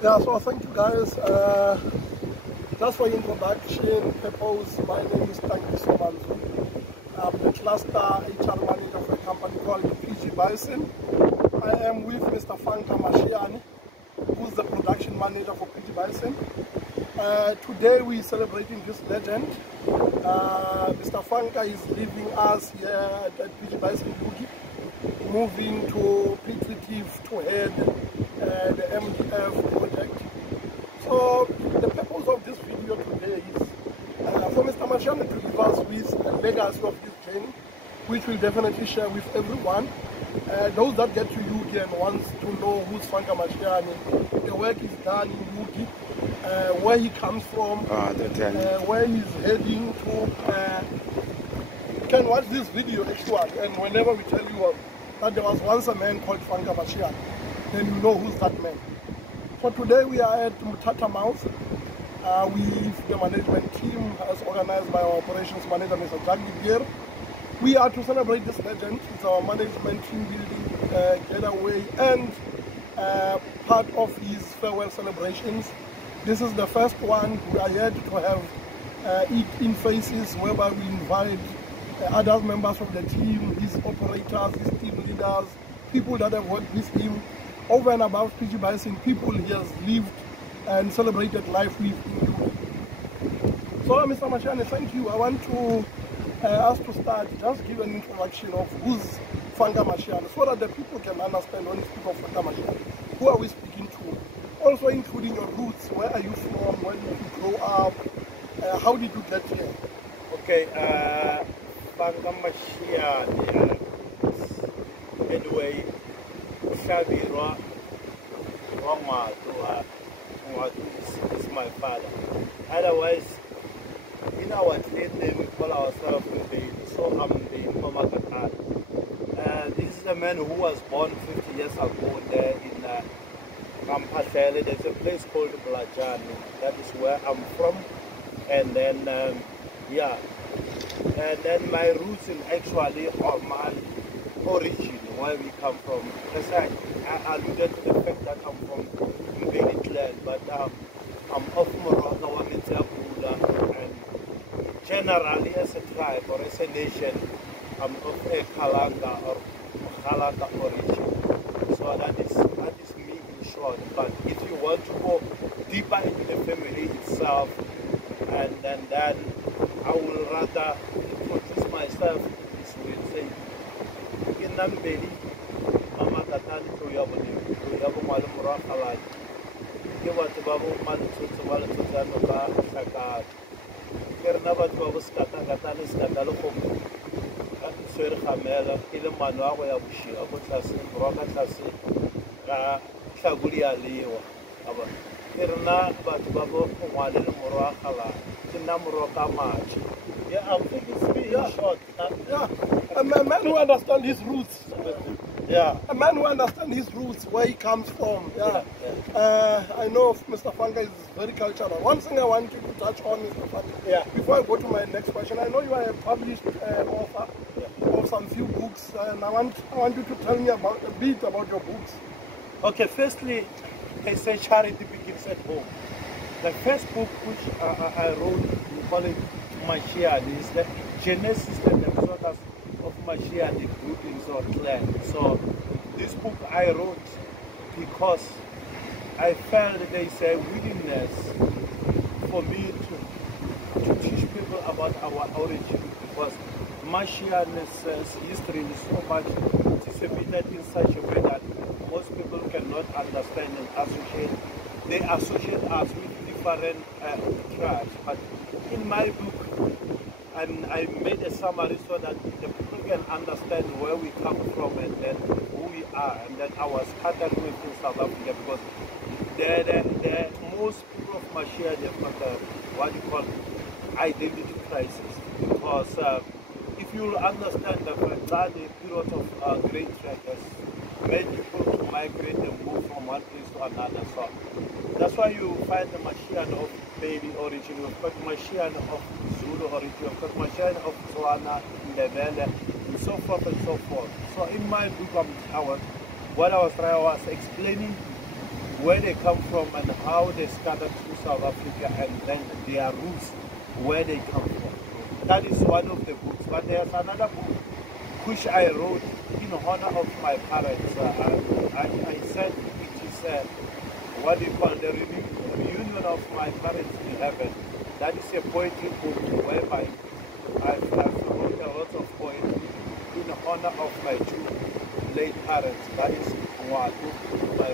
Yeah, so thank you guys. Just for introduction purpose, my name is Tankido Mantsoe. I'm the cluster HR manager for a company called PG Bison. I am with Mr. Fanka Mashiane, who's the production manager for PG Bison. Today we're celebrating this legend. Mr. Fanka is leaving us here at PG Bison Boogie, moving to Petritive to head the MDF project. So the purpose of this video today is for Mr. Mashiane to leave us with a legacy of this journey, which we'll definitely share with everyone. Those that get to Yugi and wants to know who's Fanka Mashiane, the work is done in Yugi, where he comes from, where he's heading to. You can watch this video actually, and whenever we tell you that there was once a man called Fanka Mashiane, then you know who's that man. So today we are at Mthatha Mouth with the management team as organized by our operations manager, Mr. Tankido. We are to celebrate this legend. It's our management team building getaway and part of his farewell celebrations. This is the first one. We are here to have it in phases whereby we invite other members of the team, his operators, his team leaders, people that have worked with him, over and above PG Bison, people he has lived and celebrated life with in Europe. So Mr. Mashiane, thank you. I want to ask to start, just give an introduction of who's Fanka Mashiane, so that the people can understand when we speak of Fanka Mashiane. Who are we speaking to? Also including your roots. Where are you from? Where did you grow up? How did you get here? Okay, Fanka Mashiane, anyway, Shabirwa is my father. Otherwise, in our trade name we call ourselves Baby. So I'm the Mthatha. This is a man who was born 50 years ago there in Mthatha. There's a place called Mashiane. That is where I'm from. And then, yeah. And then my roots in actually are my origin, where we come from. As I alluded to the fact that I'm from Mthatha, but I'm of Morocco, and generally as a tribe or as a nation, I'm of a Kalanga or Kalanga origin. So that is me in short. But if you want to go deeper into the family itself, and then I will rather introduce myself this way, say, Nambeli, Mama Katani to Yaboni, to Yabumal Murakalai. Give us the Babu Mantsoe to Walatana Shaka. Kernava to Katangatanis Kataloko, Sir Hamela, Ilamana, Wayabushi, Abutasi, Rokatasi, Shagulia Leo. Kirna, but Babu, Wadi Murakala, Kinamuraka March. Yeah, I think it's really short. Yeah, a man who understands his roots. Yeah, a man who understands his roots, where he comes from. Yeah. I know Mr. Fanka is very cultural. One thing I want you to touch on, Mr. Fanka, before I go to my next question, I know you are a published author of some few books, and I want you to tell me a bit about your books. Okay, firstly, I say charity begins at home. The first book which I wrote, we call it Mashiane, is the Genesis and Exodus of Mashiane, the groupings or clan. So this book I wrote because I felt there is a willingness for me to teach people about our origin, because Mashiane's history is so much disseminated in such a way that most people cannot understand and associate. They associate us with different tribes. But in my book, I made a summary so that the people can understand where we come from and then who we are. And then I was scattered within South Africa, because the most people of Mashiane have got what you call identity crisis. Because if you understand that the period of great threat has made people to migrate and move from one place to another. So that's why you find the Mashiane of Baby origin, you've got Mashiane of Zulu origin, you've got Mashiane of Tswana, Ndebele, and so forth and so forth. So in my book, what I was explaining where they come from and how they started to South Africa, and then their roots, where they come from. That is one of the books. But there's another book which I wrote in honor of my parents. I said it is what you call the reunion of my parents in heaven. That is a poetry book whereby I've wrote a lot of poetry in honor of my two late parents. That is my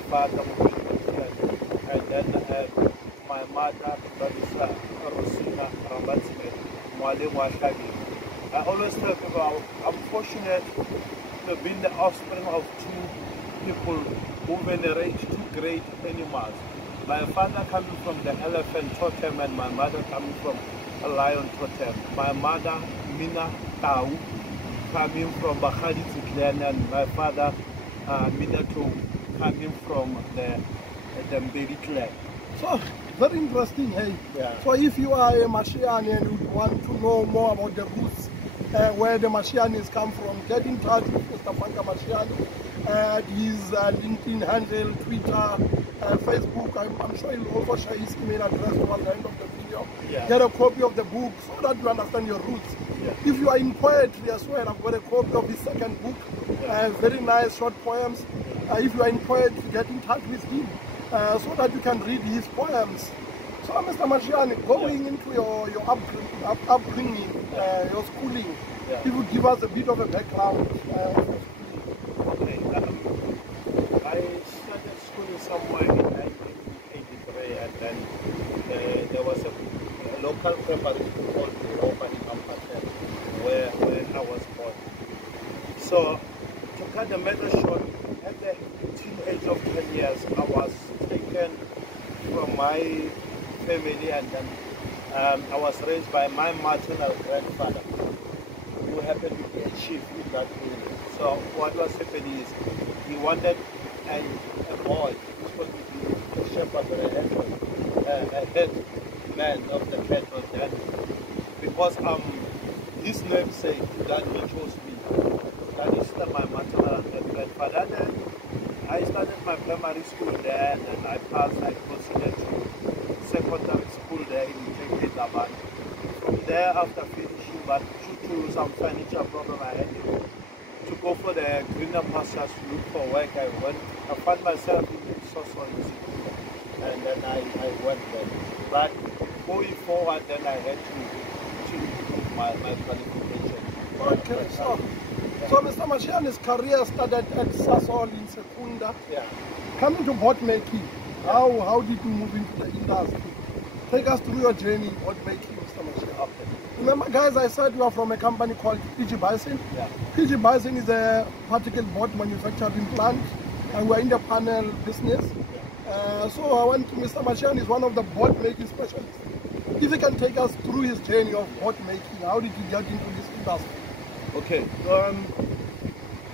father, and then my mother, that is Rosina Rabatsime, Mwale Mwashagi. I always tell people I'm fortunate to have been the offspring of two people who venerate two great animals. My father coming from the elephant totem and my mother coming from a lion totem. My mother, Mina Tau, coming from Bahadi Tiklen, and my father, Minato, coming from the Mbedi clan. So, very interesting, hey? Yeah. So if you are a Mashiane and you want to know more about the roots, where the Mashianes come from, get in touch with Mr. Fanka Mashiane, his LinkedIn handle, Twitter, Facebook. I'm sure he'll also share his email address towards the end of the video. Yeah. Get a copy of the book so that you understand your roots. Yeah. If you are in poetry as well, I've got a copy of his second book. Very nice short poems. If you are in poetry, get in touch with him so that you can read his poems. So, Mr. Mashiane, going into your upbringing, your schooling, if you give us a bit of a background. Okay, I started schooling somewhere in 1983, and then there was a local preparatory school called Europa in Mthatha, where I was born. So, to cut the matter short, at the age of 10 years, I was taken from my family, and then I was raised by my maternal grandfather, who happened to be a chief in that area. So what was happening is he wanted a boy who was going to be a shepherd or a head man of the cattle. Then, because his namesake that he chose me, that is my maternal grandfather. Then I started my primary school there, and then I proceeded to secondary school there in Tankido. From there, after finishing, but due to some financial problem I had to go for the greener pastures to look for work, I found myself in social institute, and then I went there. But going forward, then I had to change my qualification. Okay, so Mr. Mashiane's career started at Sasol in Secunda. Yeah. Coming to boat making, how did you move into the industry? Take us through your journey in boat making, Mr. Mashiane. Okay. Remember, guys, I said you are from a company called PG Bison. Yeah. PG Bison is a particle boat manufacturing plant, and we're in the panel business. So I want to, Mr. Mashiane is one of the boat making specialists. If he can take us through his journey of boat making, how did you get into this industry? Okay.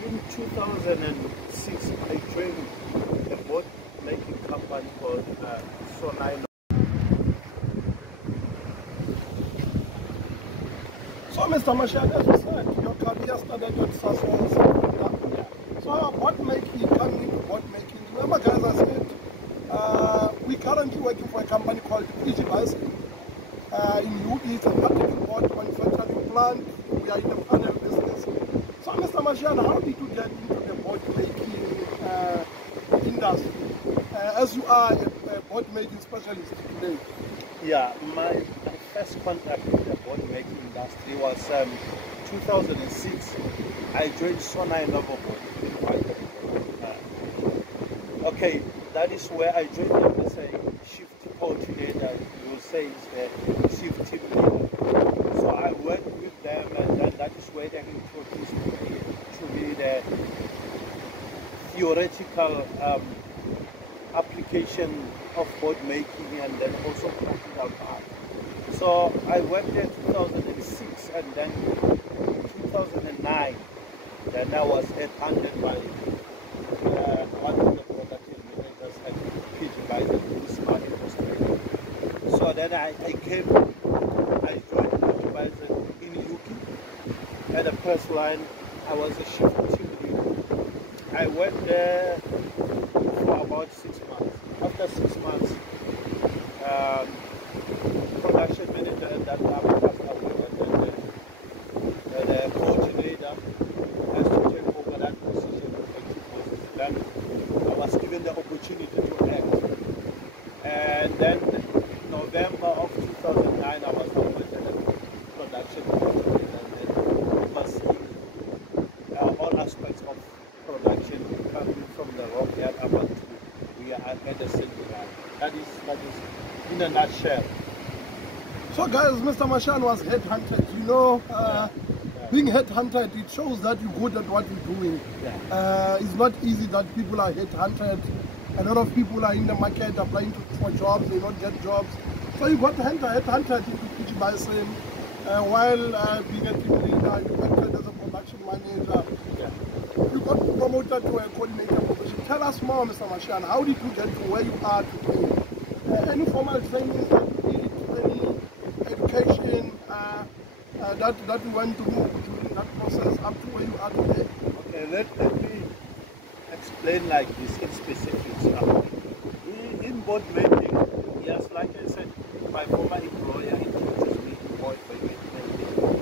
In 2006, I joined a boat making company called Sonai. So, Mr. Mashiane, as you said, your career started at Sasol. So, boat making, coming into boat making. Remember, guys, I said we're currently working for a company called PG Bison in UD. It's a particle boat manufacturing plant. We are in the panel business. So, Mr. Mashiane, how did you get into the boat making industry? As you are a boat making specialist today. Yeah, my first contact with the boat making industry was 2006. I joined Sonai Novo Boat in Fanka. Okay, that is where I joined them as a shift coordinator. You will say it's the shift team leader. So I worked with them, and then that is where they introduced me to be the theoretical application of boat making, and then also practical part. So I worked there 2006, and then 2009, then I was headhunted by one of the productive managers at PG Bison, who is smart industry. So then I joined PG Bison in UK. At the first line, I was a shift team leader. I went there for about 6 months. After 6 months, um, production manager at that time passed away, and the coordinator has to take over that position of then I was given the opportunity to act. And then November of 2009, I was appointed as production coordinator, and overseeing all aspects of production coming from the rock yard up until we are at the city line. That is in a nutshell. So guys, Mr. Mashiane was headhunted. You know, being headhunted, it shows that you're good at what you're doing. It's not easy that people are headhunted. A lot of people are in the market applying for jobs, they don't get jobs. So you got headhunted into PG Bison while being a team leader, you acted as a production manager. You got promoted to a coordinator position. Tell us more, Mr. Mashiane. How did you get to where you are today? Any formal training that you did, any education that you went through during that process up to where you are today? Okay, let me explain like this in specifics. In board meeting, yes, like I said, my former employer introduced me to board meeting.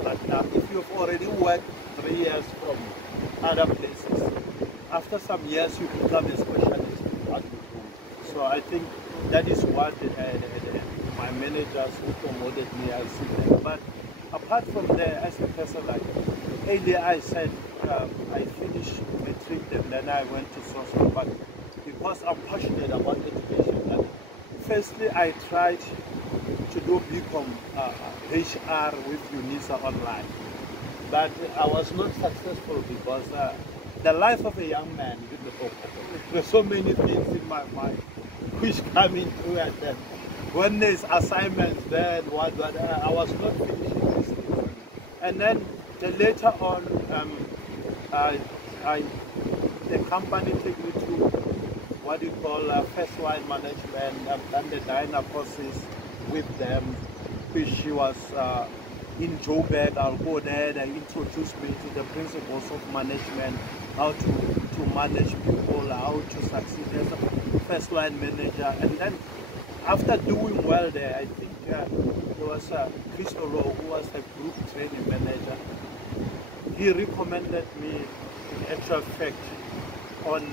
But now, if you've already worked 3 years from other places, after some years you become a specialist in what you do. So I think that is what my managers who promoted me, I see them. But apart from there, as a person, like earlier I said, I finished matric and then I went to social, but because I'm passionate about education, like, firstly I tried to do BCom HR with UNISA online, but I was not successful because the life of a young man, there's so many things in my mind which come into it, and when there's assignments there and what, I was not finishing these things. And then later on, the company took me to what you call first line management. I've done the diner courses with them, which was in Joburg. I'll go there, they introduce me to the principles of management, how to manage people, how to succeed as a first line manager. And then after doing well there, I think there was Chris Olo, who was a group training manager. He recommended me, in actual fact, on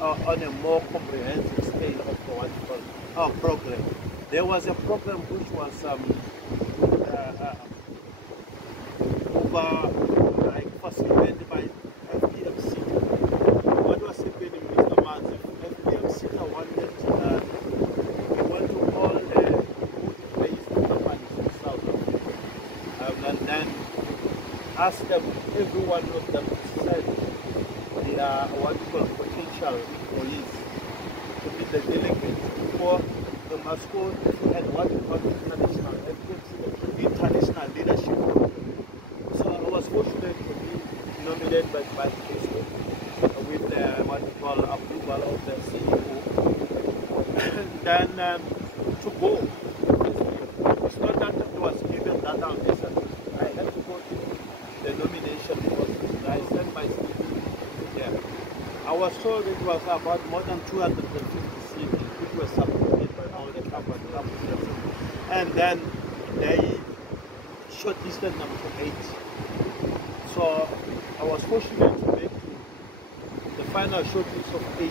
a more comprehensive scale of what you call our program. There was a program which was facilitated by FDMC. What was happening, Mr. Mantsoe? FDMC wanted we went to all the food-based companies in South Africa, and then asked them, every one of them said they are what we call potential employees to be the delegates for the Mashiane and what we call international leadership. So I was fortunate to be nominated by the Facebook with what we call approval of the CEO. Then to go. It's not that it was given that out. I had to go to the nomination because I sent my CV there. I was told it was about more than 250 CVs which were submitted by all the companies. And then they shortlisted them to 8. So I was fortunate to make the final shortlist of 80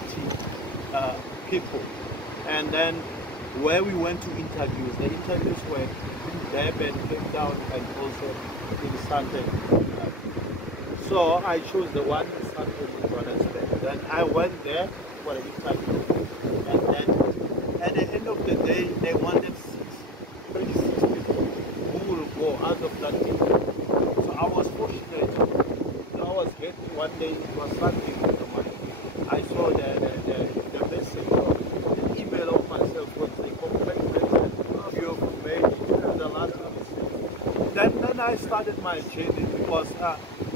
people. And then where we went to interviews, the interviews were in Durban, Cape Town, and also in Sandton. So I chose the one in Sandton in Johannesburg. Then I went there for an interview. And then at the end of the day, they wanted 36 people who will go out of that team. So I was fortunate. So I was getting one day, it was Sunday in the morning. I saw the message, the email of myself was a congratulations, you have made the last episode. Then I started my journey because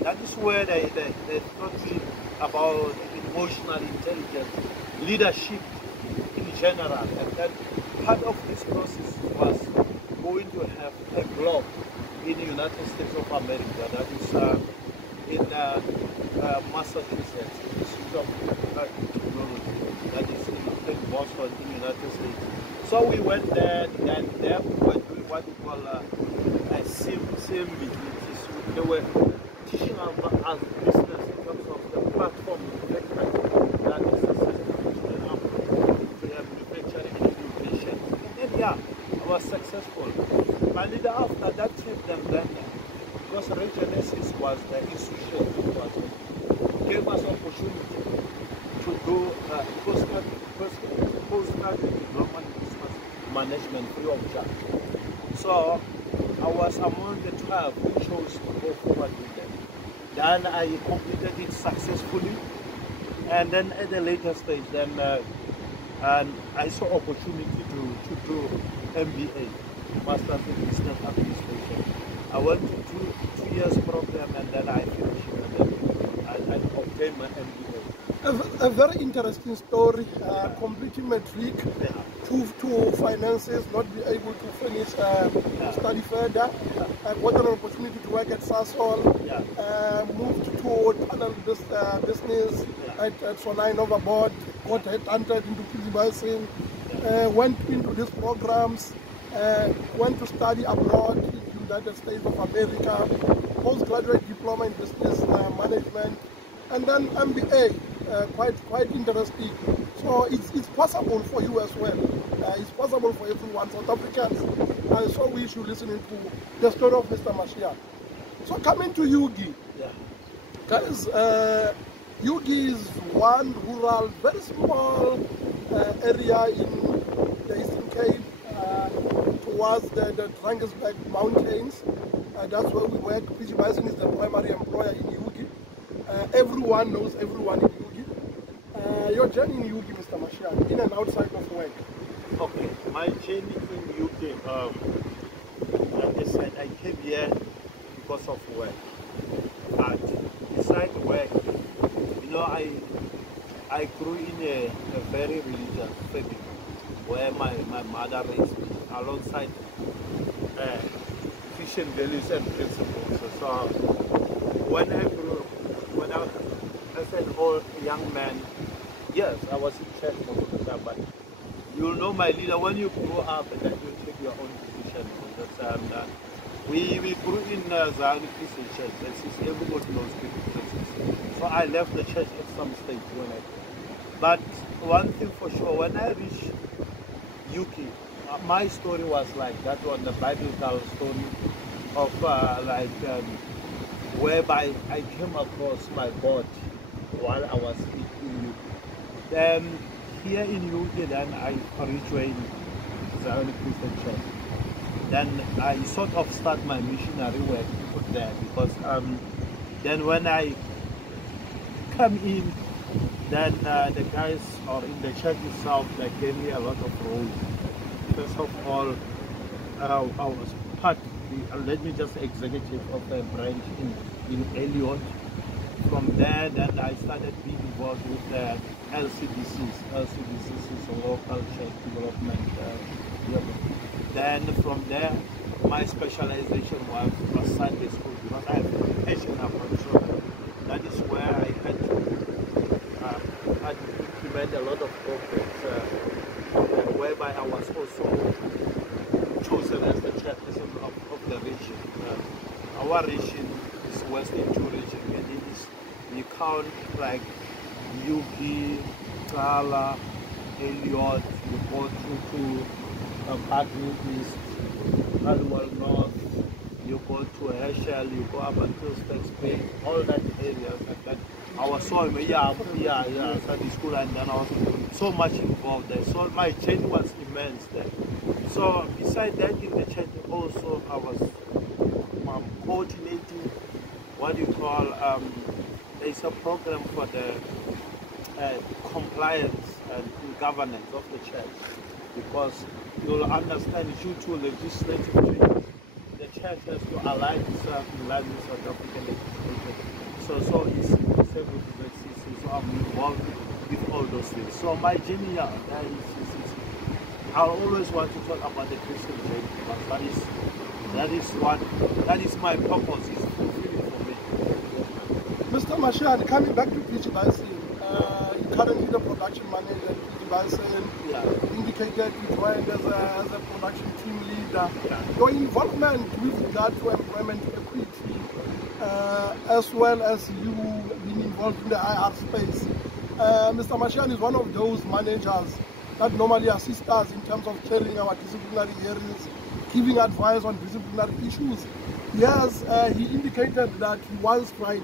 that is where they taught me about emotional intelligence, leadership in general. And then part of this process was going to have a blog in the United States of America, that is in Massachusetts. Institute of Technology that is in Boston, in the United States. So we went there, and there we were doing what we call CMB. They were teaching us business in terms of the platform that is the system to have manufacturing and innovation. And yeah, I was successful. My leader after that trip then because Regenesis was the institution gave us opportunity to do postgraduate diploma in business management free of charge. So I was among the 12 who chose to go forward with them. Then I completed it successfully, and then at a later stage, then and I saw opportunity to do MBA, Master's in Business Administration. I went to two years program, and then I finished, and then I obtained my MBA. A very interesting story, completing matric, to finances, not be able to finish, study further, got an opportunity to work at Sasol, moved to tunnel business at Sonai Overboard, got headhunted into PG Basin, went into these programs, went to study abroad in the United States of America, postgraduate diploma in business management, and then MBA. Quite interesting. So it's possible for you as well. It's possible for everyone, South Africans. So we should listen to the story of Mr. Mashiane. So coming to Yugi, guys, Yugi is one rural, very small area in the Eastern Cape towards the Drakensberg Mountains. That's where we work. PG Bison is the primary employer in Yugi. Everyone knows everyone in Yugi. Your journey in Yugi, Mr. Mashiane, in and outside of work. Okay, my journey in UK, like I said, I came here because of work. But besides work, you know, I grew in a very religious family where my mother raised me alongside Christian values and principles. So when I grew, as an old young man, yes, I was in church most of the time, but you know my leader, when you grow up and then you take your own decision. We grew in Zion Christian Church, and since everybody knows Christian. So I left the church at some stage when I did. But one thing for sure, when I reached UK, my story was like that one, the biblical story of whereby I came across my God while I was in UK. Then here in UK, then I rejoined Zion Christian Church. Then I sort of start my missionary work there because then when I come in, then the guys or in the church itself, they gave me a lot of roles. First of all, I was part, let me just executive of a branch in Elliot. From there, then I started being involved with the LCDCs. LCDCs is a local church development. Then from there, my specialization was Sunday school because I have a passion about children. That is where I had to implement a lot of programs, whereby I was also chosen as the chairperson of the region. Our region is Western Two region, and it is, we count like Yugi, Kala, Elliot, you go through to Bagni East, Hallwell North, you go to Herschel, you go up until Specs Bay, all that areas like that. I was so Sunday school, and then I was so much involved there. So my journey was immense there. So besides that, in the church also I was coordinating what you call there's a program for the compliance and governance of the church, because you'll understand due to legislative changes, the church has to align itself in line with South African legislation. So it's same with the CC, so I'm involved with all those things. So my journey, I always want to talk about the Christian journey, because that is my purpose, it's fulfilling for me. Mr. Mashiane, coming back to PG Basin, currently the production manager at PG Bison. Indicated you joined as a production team leader. Your involvement with regard to employment equity, as well as you being involved in the IR space. Mr. Mashiane is one of those managers that normally assist us in terms of chairing our disciplinary hearings, giving advice on disciplinary issues. Yes, he indicated that he once tried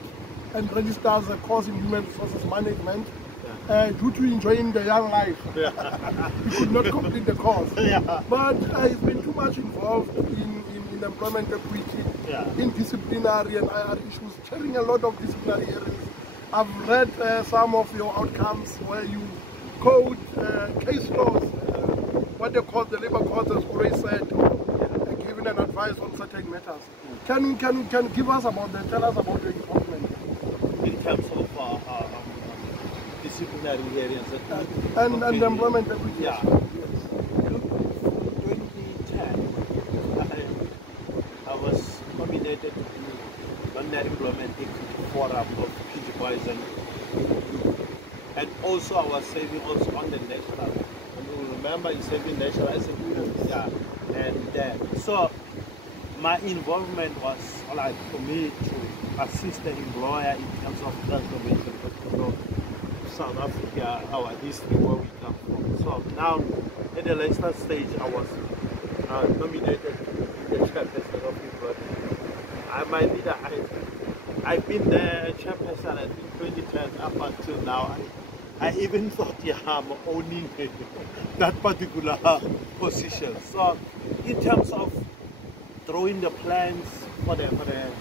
and registered as a course in human resources management. Due to enjoying the young life, he could not complete the course. But he's been too much involved in employment equity, in disciplinary and IR issues, chairing a lot of disciplinary hearings. I've read some of your outcomes where you code case laws, what they call the labor court has always said, giving an advice on certain matters. Can you give us about that? Tell us about the involvement in terms of disciplinary areas and employment equity. Yeah. Look, 2010, I was nominated to the London Employment Equity Forum of PG Bison, and also I was serving also on the national. And you remember you serving national as a student, and so my involvement was like for me to assist the employer in terms of transformation of South Africa, our history, where we come from. So now, at the later stage, I was nominated to the chairperson of employment. My leader, I've been there chairperson, I think 2010 up until now. I even thought, I'm owning that particular position. So, in terms of drawing the plans for the plan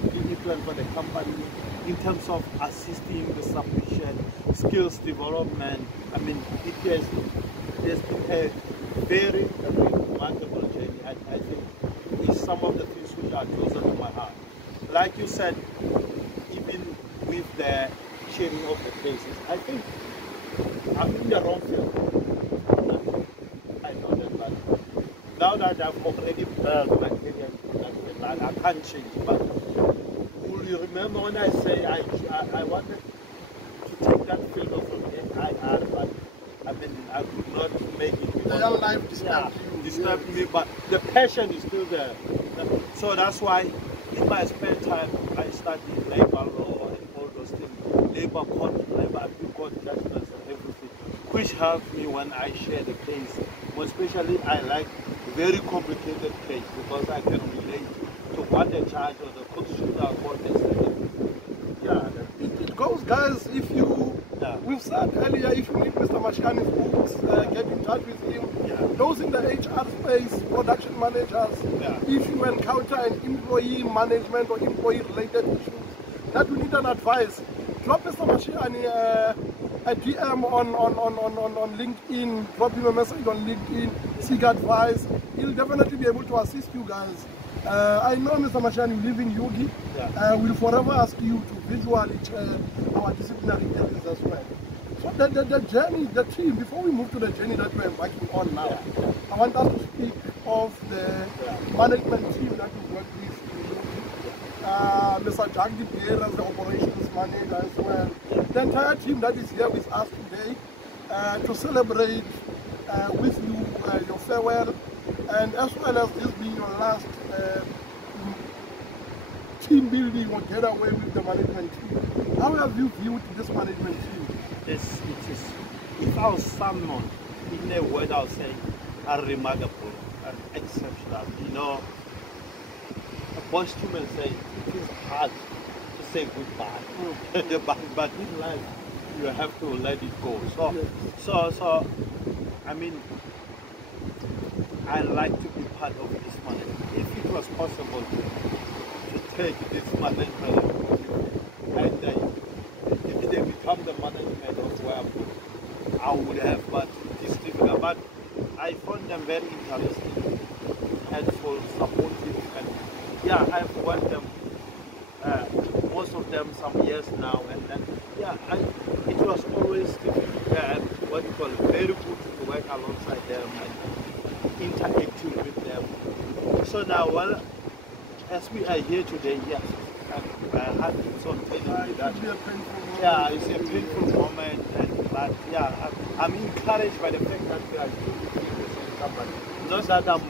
for the company, in terms of assisting the submission, skills development, I mean, there's been a very remarkable journey. I think it's some of the things which are closer to my heart. Like you said, even with the chairing of the cases, I think I'm in the wrong field. I know that, but now that I've already built my career, I can't change. But will you remember when I say I wanted to take that field of IR, but I mean I could not make it. The young life disturbed me, but the passion is still there. So that's why in my spare time I studied labor law and all those things, labor court, labor appeal court judgments and everything, which helped me when I share the case. Especially I like very complicated case because I can relate to what the judge or the constitutional court has said. It goes, guys. If you, we've said earlier, if you need Mr. Mashiane's books, get in touch with him. Those in the HR space, production managers, if you encounter an employee management or employee related issues that you need an advice, drop Mr. Mashiane a DM on LinkedIn, drop him a message on LinkedIn, seek advice. He'll definitely be able to assist you guys. I know, Mr. Mashiane, you live in Yogi. We'll forever ask you to visually chair our disciplinary areas as well. So the journey, the team, before we move to the journey that we're embarking on now, I want us to speak of the management team that we work with in Yogi. Mr. Jagdi Pierre as the operations manager as well. The entire team that is here with us today to celebrate with you your farewell, and as well as this being your last team building or getaway with the management team. How have you viewed this management team? It is, if I was someone, in a word I'll say, are remarkable and exceptional. You know, a boss team will say it is hard to say goodbye, but in life you have to let it go. So I mean, I like to be part of this management. If it was possible to take this management and if they become the management of where I would have, but it is difficult. But I found them very interesting, helpful, supportive, and I've worked them, most of them some years now, and it was always what you call very good to work alongside them and interacting with them. So now, well, as we are here today, yes, I had to telling me that it's a painful moment, and But yeah, I'm encouraged by the fact that we are doing the same company. Not that I'm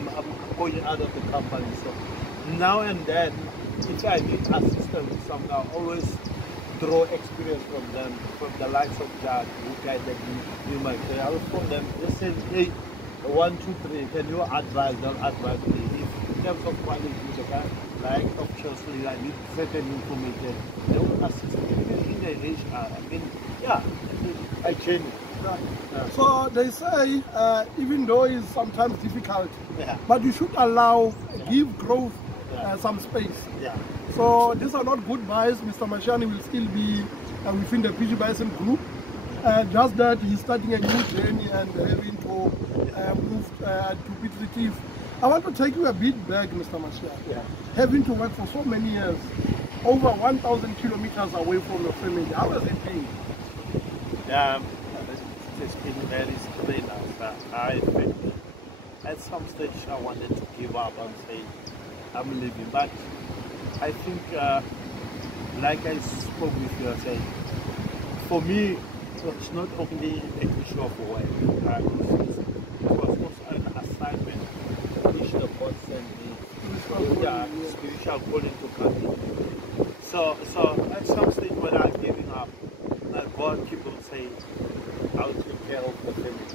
going out of the company. So now and then, if I need assistance with something, I always draw experience from them, from the likes of that who guided me in my career. I will phone them, just say, hey, 1, 2, 3, can you advise them, advise me? If in terms of quality, the guy, like obviously I need certain information, they will assist me even in the HR. I mean, yeah, I change. Right. Yeah. So they say, even though it's sometimes difficult, Yeah. but you should allow, Yeah. give growth Yeah. some space. Yeah. So these are not goodbyes. Mr. Mashiane will still be within the PG Bison group. Just that he's starting a new journey and having to move to Pitritif. I want to take you a bit back, Mr. Mashiane. Yeah. Having to work for so many years, over 1,000 kilometers away from your family, how has it been? Yeah, it's been very strenuous. I think at some stage I wanted to give up and say I'm leaving, but I think, like I spoke with you, I said, for me, it's not only a issue of work. It was also an assignment which the God sent me. Yeah, spiritual calling to come in. So at some stage when I'm giving up, God keep on saying, I'll take care of the family.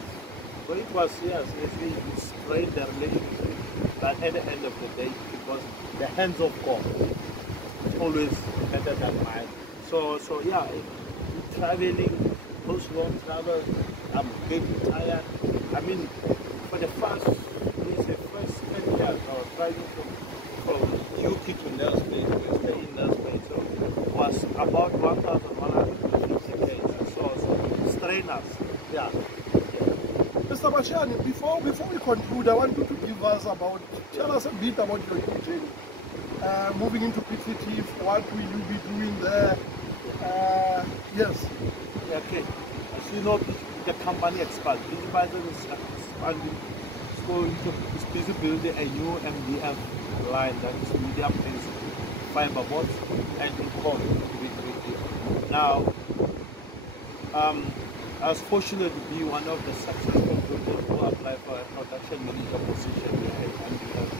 But it was, yes, it strained the relationship, but at the end of the day, it was the hands of God. It's always better than mine. So yeah, traveling, those long travels, I'm getting tired. I mean, for the first 10 years, I was driving from UK to Nelspruit, we stay in Nelspruit, so it was about 1,150 km. So strain us, yeah. Mr. Mashiane, before we conclude, I want you to tell us a bit about your new journey. Moving into Pitritif, what will you be doing there? Yes. Okay. As you know, the company expands. This person is expanding. It's busy building a new MDF line that is medium-based fiber boards and in corn. Now, I was fortunate to be one of the successful people who applied for a production manager position here at MDF.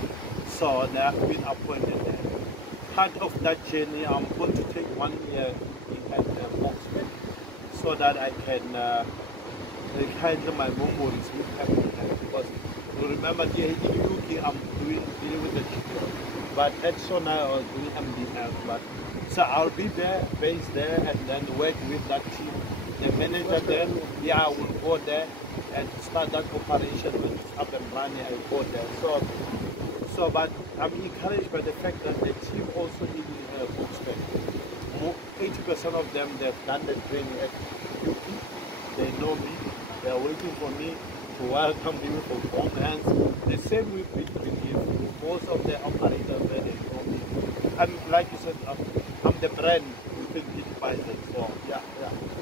So they have been appointed there. Part of that journey, I'm going to take 1 year at Oxford so that I can handle my memories with everything. Because you remember here in UK, I'm dealing with the children. But at Sona, I was doing MDF. So I'll be there, based there, and then work with that team. The manager there, yeah, I will go there and start that operation when it's up and running. I go there. But I'm encouraged by the fact that the team also in Oxford, 80% of them, they've done the training at UK. They know me. They are waiting for me to welcome me with both hands. The same with most of the operators there, they know me. And like you said, I'm the brand within Digibison. So yeah.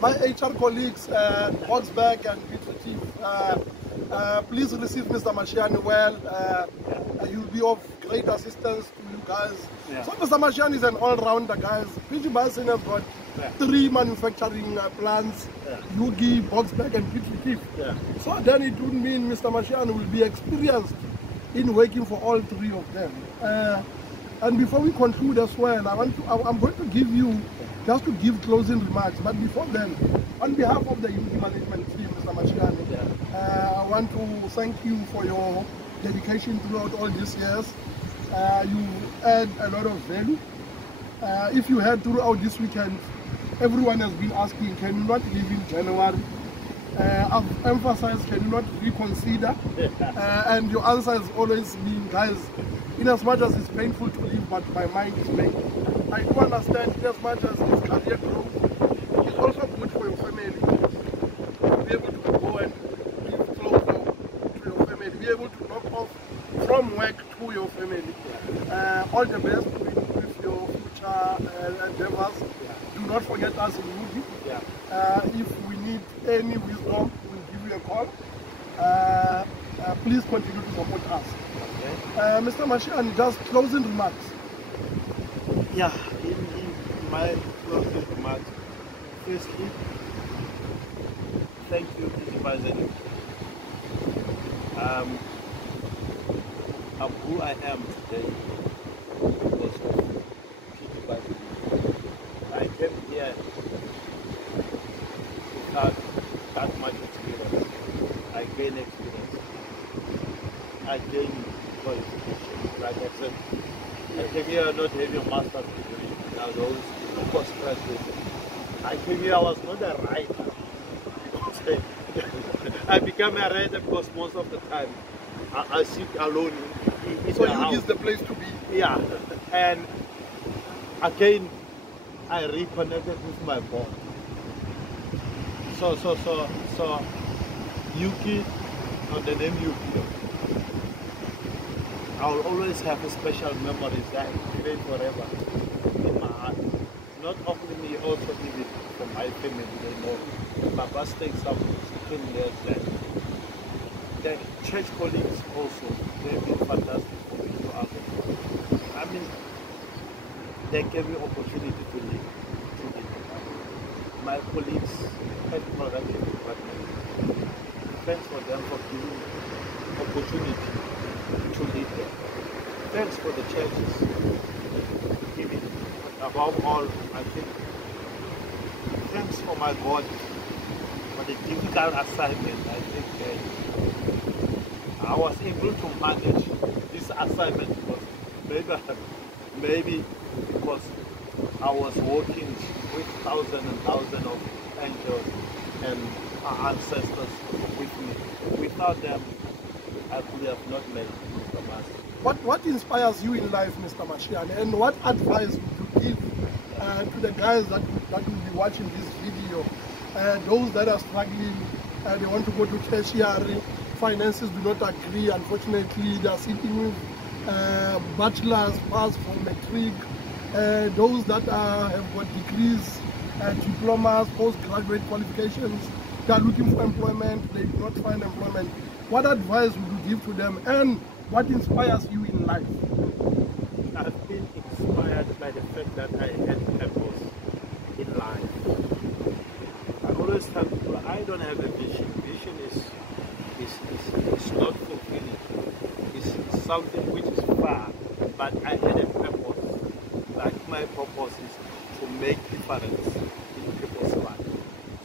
My HR colleagues, Hogsberg and Pitritif, please receive Mr. Mashiane well. You'll be of great assistance to you guys. Yeah. So Mr. Mashiane is an all-rounder, guys. PG Bison has got 3 manufacturing plants, Yugi, Hogsberg and Pitritif. Yeah. So then it would mean Mr. Mashiane will be experienced in working for all 3 of them. And before we conclude as well, I'm going to give you just to give closing remarks. But before then, on behalf of the UG management team, Mr. Mashiane, I want to thank you for your dedication throughout all these years. You add a lot of value. If you had throughout this weekend, everyone has been asking, can you not leave in January? I've emphasized, can you not reconsider? And your answer has always been, guys, in as much as it's painful to leave, but my mind is made. I do understand, in as much as it's career growth, it's also good for your family to be able to go and live closer to your family, be able to knock off from work to your family. All the best with your future endeavors. Do not forget us in Uji. If we need any wisdom, we'll give you a call. Please continue to support us. Mr. Mashiane, just closing remarks. Yeah, in my closing remarks, firstly, thank you, Supervisor. I'm who I am today because of Supervisor. I came here without that much experience. I gained experience. I gained qualification. Like I said, I came here not having a master's degree. Now those postgraduate. I came here, I was not a writer. I became a writer because most of the time I sit alone in So the you house. is the place to be. Yeah, and again, I reconnected with my bond. So Yuki, or the name Yuki, I will always have a special memories that remain forever in my heart. Not only me, also even for my family, they know. My birthday some 16 years back. The church colleagues also, they've been fantastic for me to have. I mean, they gave me opportunity to live. My colleagues had production department. Thanks for them for giving opportunity to live there. Thanks for the churches giving. Above all, I think, thanks for my God for the difficult assignment. I think I was able to manage this assignment because maybe because I was working with thousands and thousands of angels and our ancestors with me. Without them, I could have not made the master. What inspires you in life, Mr. Mashiane, and what advice would you give to the guys that will be watching this video, those that are struggling, they want to go to tertiary, finances do not agree, unfortunately they are sitting with bachelor's pass for matric, those that have got degrees, diplomas, postgraduate qualifications, they are looking for employment, they do not find employment. What advice would you give to them, and what inspires you in life? I've been inspired by the fact that I had purpose in life. I always tell people I don't have a vision. Vision is not fulfilling. It's something which is far, but I had a purpose. Like my purpose is to make difference in people's life.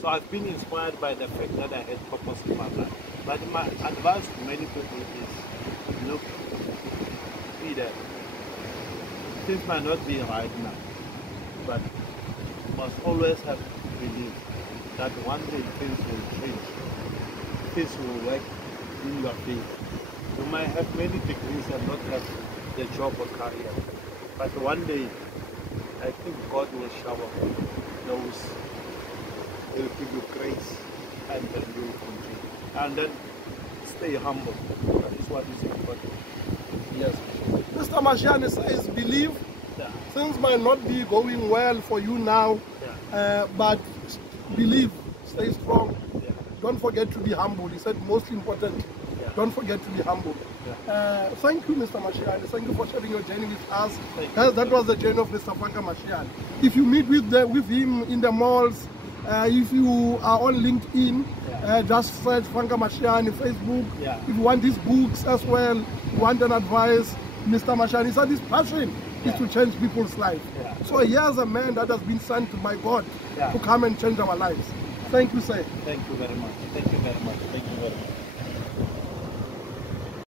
So I've been inspired by the fact that I had purpose in my life. But my advice to many people is, look, Peter, things might not be right now, but you must always have belief that one day things will change. Things will work in your favor. You might have many degrees and not have the job or career, but one day, I think God will shower those, He will give you grace, and then you will continue. And then stay humble. That is what is important. Yes. Mr. Mashiane says, believe. Yeah. Things might not be going well for you now, but believe, stay strong. Yeah. Don't forget to be humble. He said most important, don't forget to be humble. Yeah. Thank you, Mr. Mashiane. Thank you for sharing your journey with us. Guys, that was the journey of Mr. Fanka Mashiane. If you meet with him in the malls, if you are on LinkedIn, just search Fanka Mashiane, Facebook. Yeah. If you want his books as well, you want an advice, Mr. Mashiane said his passion is to change people's lives. Yeah. So here's a man that has been sent by God to come and change our lives. Thank you, sir. Thank you very much. Thank you.